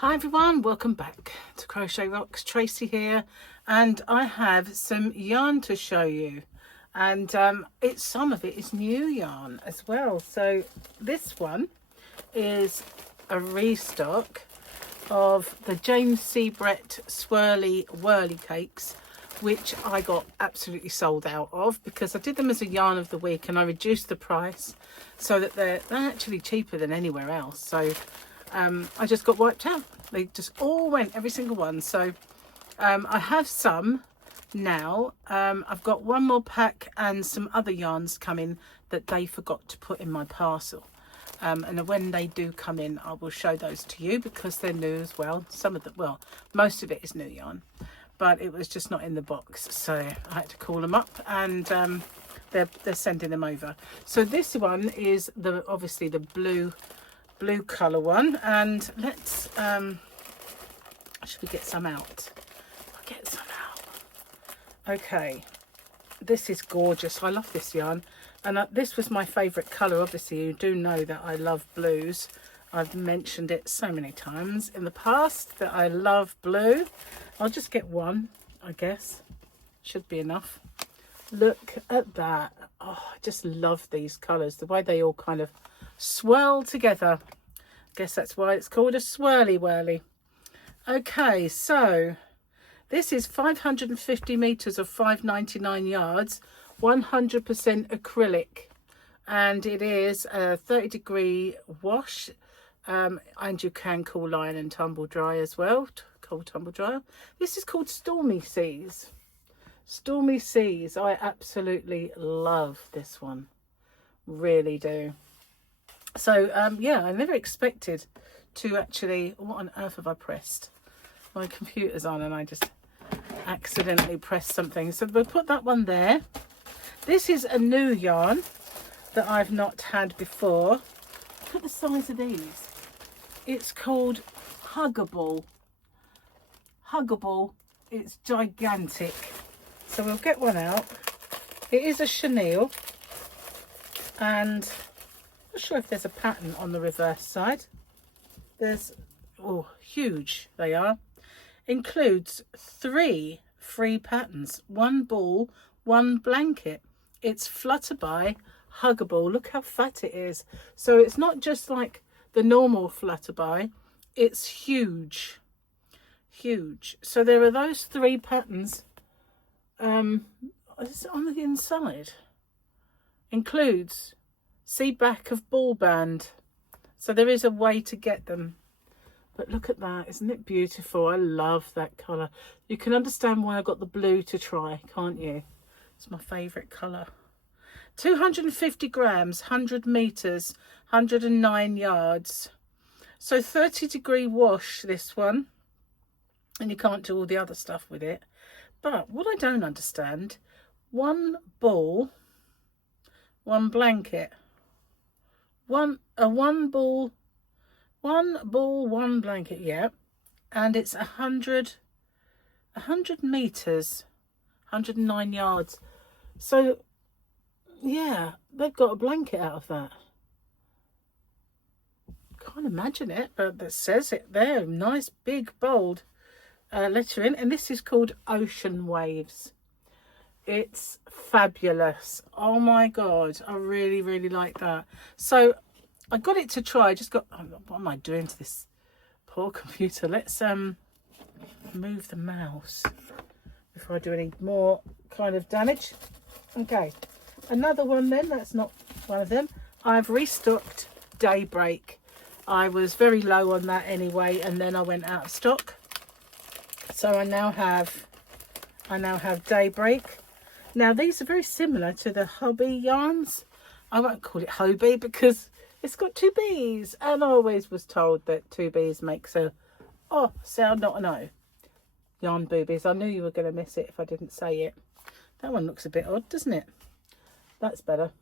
Hi everyone, welcome back to Crochet Rocks. Tracy here, and I have some yarn to show you, and some of it is new yarn as well. So this one is a restock of the James C. Brett Swirly Whirly cakes, which I got absolutely sold out of because I did them as a yarn of the week and I reduced the price so that they're actually cheaper than anywhere else. So I just got wiped out. They just all went, every single one. So I have some now. I've got one more pack and some other yarns coming that they forgot to put in my parcel. And when they do come in, I will show those to you because they're new as well. Some of them, well, most of it is new yarn, but it was just not in the box. So I had to call them up and they're sending them over. So this one is obviously the blue colour one, and let's should we get some out? I'll get some out. Okay, this is gorgeous. I love this yarn, and this was my favourite colour. Obviously you do know that I love blues. I've mentioned it so many times in the past that I love blue. I'll just get one, I guess. Should be enough. Look at that. Oh, I just love these colours, the way they all kind of swirl together. Guess that's why it's called a swirly whirly. Okay, so this is 550 meters of 599 yards, 100% acrylic, and it is a 30-degree wash, and you can cool line and tumble dry as well. Cold tumble dry. This is called Stormy Seas. Stormy Seas. I absolutely love this one, really do. So yeah, I never expected to actually, what on earth have I pressed? My computer's on and I just accidentally pressed something. So we'll put that one there. This is a new yarn that I've not had before. Look at the size of these. It's called Huggable. Huggable. It's gigantic. So we'll get one out. It is a chenille, and not sure if there's a pattern on the reverse side. There's, oh, huge they are. Includes 3 free patterns, 1 ball, 1 blanket. It's Flutterby Huggable. Look how fat it is. So it's not just like the normal Flutterby, it's huge, huge. So there are those 3 patterns on the inside. Includes see back of ball band, so there is a way to get them. But look at that, isn't it beautiful? I love that colour. You can understand why I got the blue to try, can't you? It's my favourite colour. 250 grams, 100 meters, 109 yards. So 30-degree wash, this one, and you can't do all the other stuff with it. But what I don't understand, 1 ball, 1 blanket. One ball, 1 blanket, yeah, and it's 100 meters, 109 yards. So yeah, they've got a blanket out of that. Can't imagine it, but that says it there, nice big bold lettering. And this is called Ocean Waves. It's fabulous. Oh my god, I really like that. So I got it to try. I just got, what am I doing to this poor computer? Let's move the mouse before I do any more kind of damage. Okay, another one then. That's not one of them. I've restocked Daybreak. I was very low on that anyway, and then I went out of stock. So I now have Daybreak. Now these are very similar to the Hobby yarns. I won't call it Hobby because it's got 2 B's, and I always was told that 2 B's makes a sound, not an O. Yarn boobies. I knew you were going to miss it if I didn't say it. That one looks a bit odd, doesn't it? That's better.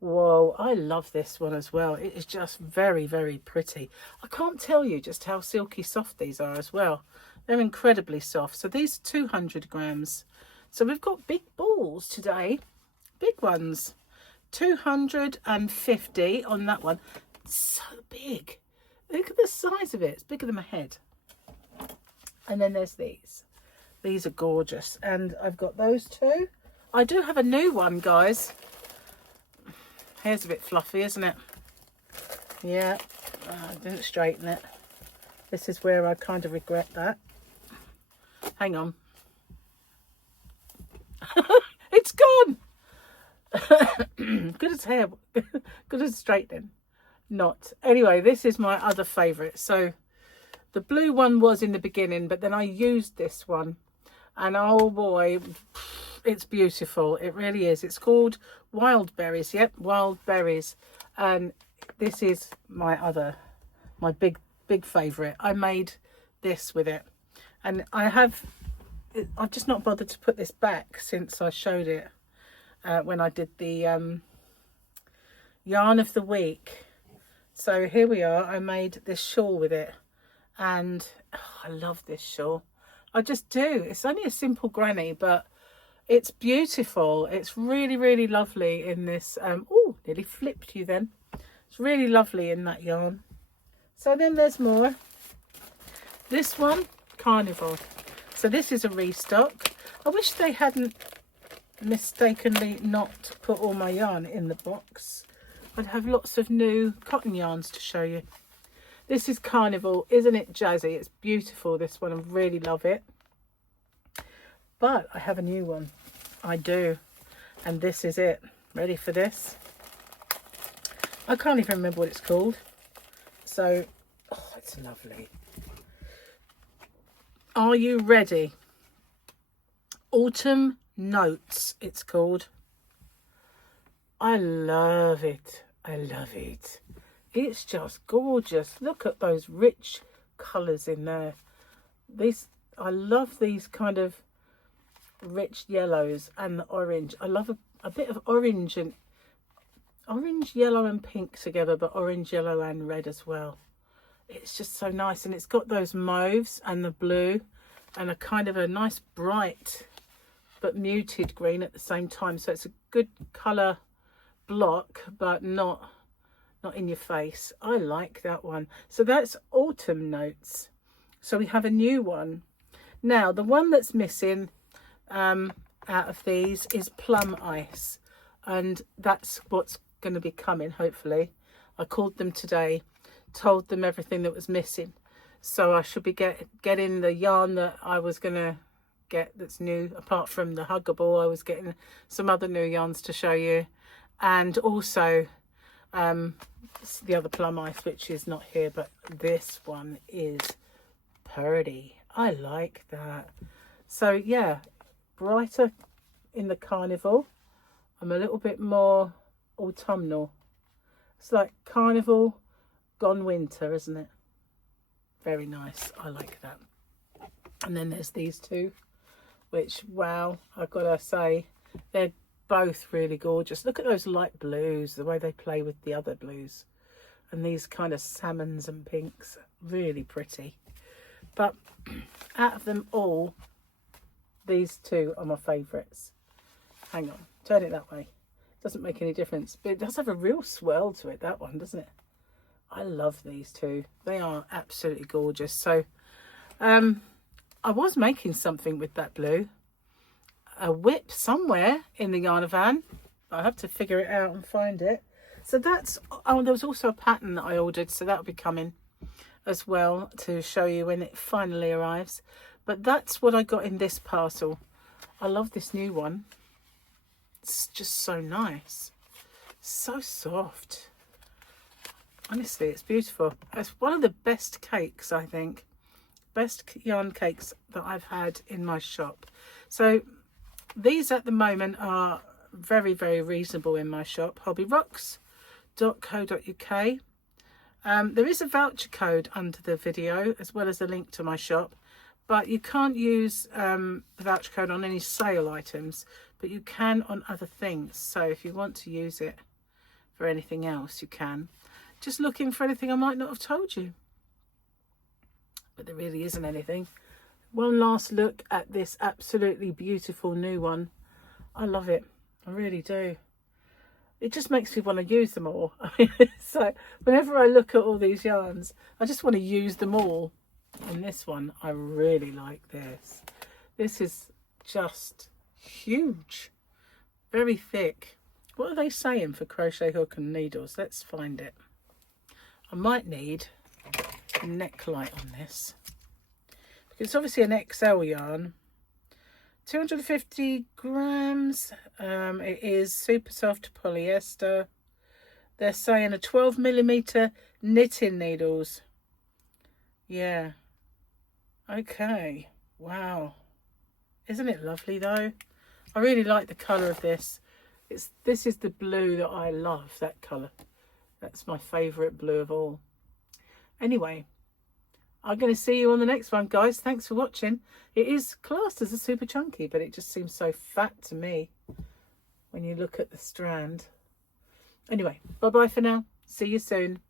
Whoa, I love this one as well. It is just very pretty. I can't tell you just how silky soft these are as well. They're incredibly soft. So these are 200 grams. So we've got big balls today, big ones. 250 on that one. So big. Look at the size of it. It's bigger than my head. And then there's these. These are gorgeous. And I've got those two. I do have a new one, guys. Hair's a bit fluffy, isn't it? Yeah. I didn't straighten it. This is where I kind of regret that. Hang on. It's gone. Good as hair. Good as straightening. Not. Anyway, this is my other favourite. So the blue one was in the beginning, but then I used this one. And oh boy, it's beautiful. It really is. It's called Wild Berries. Yep, Wild Berries. And this is my big favourite. I made this with it. And I've just not bothered to put this back since I showed it when I did the yarn of the week. So here we are. I made this shawl with it, and I love this shawl. I just do. It's only a simple granny, but it's beautiful. It's really, really lovely in this. Oh, nearly flipped you then. It's really lovely in that yarn. So then there's more. This one, Carnival. So this is a restock. I wish they hadn't mistakenly not put all my yarn in the box. I'd have lots of new cotton yarns to show you. This is Carnival. Isn't it jazzy? It's beautiful, this one. I really love it. But I have a new one. I do. And this is it. Ready for this? I can't even remember what it's called. So, oh, it's lovely. Are you ready? Autumn Notes, it's called. I love it. I love it. It's just gorgeous. Look at those rich colours in there. I love these kind of rich yellows and the orange. I love a bit of orange, yellow and pink together, but orange, yellow and red as well. It's just so nice, and it's got those mauves and the blue and a kind of a nice bright but muted green at the same time. So it's a good colour block, but not in your face. I like that one. So that's Autumn Notes. So we have a new one. Now, the one that's missing out of these is Plum Ice. And that's what's going to be coming, hopefully. I called them today, told them everything that was missing. So I should be getting the yarn that I was going to get that's new. Apart from the Huggable, I was getting some other new yarns to show you. And also the other Plum Ice, which is not here, but this one is pretty. I like that. So yeah, brighter in the Carnival. I'm a little bit more autumnal. It's like Carnival gone winter, isn't it? Very nice. I like that. And then there's these two, which, wow, I've got to say, they're both really gorgeous. Look at those light blues, the way they play with the other blues. And these kind of salmons and pinks, really pretty. But out of them all, these two are my favourites. Hang on, turn it that way. Doesn't make any difference, but it does have a real swirl to it, that one, doesn't it? I love these two. They are absolutely gorgeous. So I was making something with that blue. A whip somewhere in the Yarnavan. I'll have to figure it out and find it. So that's, oh, there was also a pattern that I ordered, so that'll be coming as well to show you when it finally arrives. But that's what I got in this parcel. I love this new one. It's just so nice. So soft. Honestly, it's beautiful. It's one of the best cakes, I think. Best yarn cakes that I've had in my shop. So these at the moment are very, very reasonable in my shop. hobbyrocks.co.uk. There is a voucher code under the video, as well as a link to my shop. But you can't use the voucher code on any sale items, but you can on other things. So if you want to use it for anything else, you can. Just looking for anything I might not have told you. But there really isn't anything. One last look at this absolutely beautiful new one. I love it. I really do. it just makes me want to use them all. I mean, it's like whenever I look at all these yarns, I just want to use them all. And this one, I really like this. This is just huge, very thick. What are they saying for crochet hook and needles? Let's find it. I might need a neck light on this, because it's obviously an XL yarn. 250 grams. It is super soft polyester. They're saying a 12mm knitting needles. Yeah. Okay. Wow. Isn't it lovely though? I really like the colour of this. This is the blue that I love, that colour. That's my favourite blue of all. Anyway, I'm going to see you on the next one, guys. Thanks for watching. It is classed as a super chunky, but it just seems so fat to me when you look at the strand. Anyway, bye-bye for now. See you soon.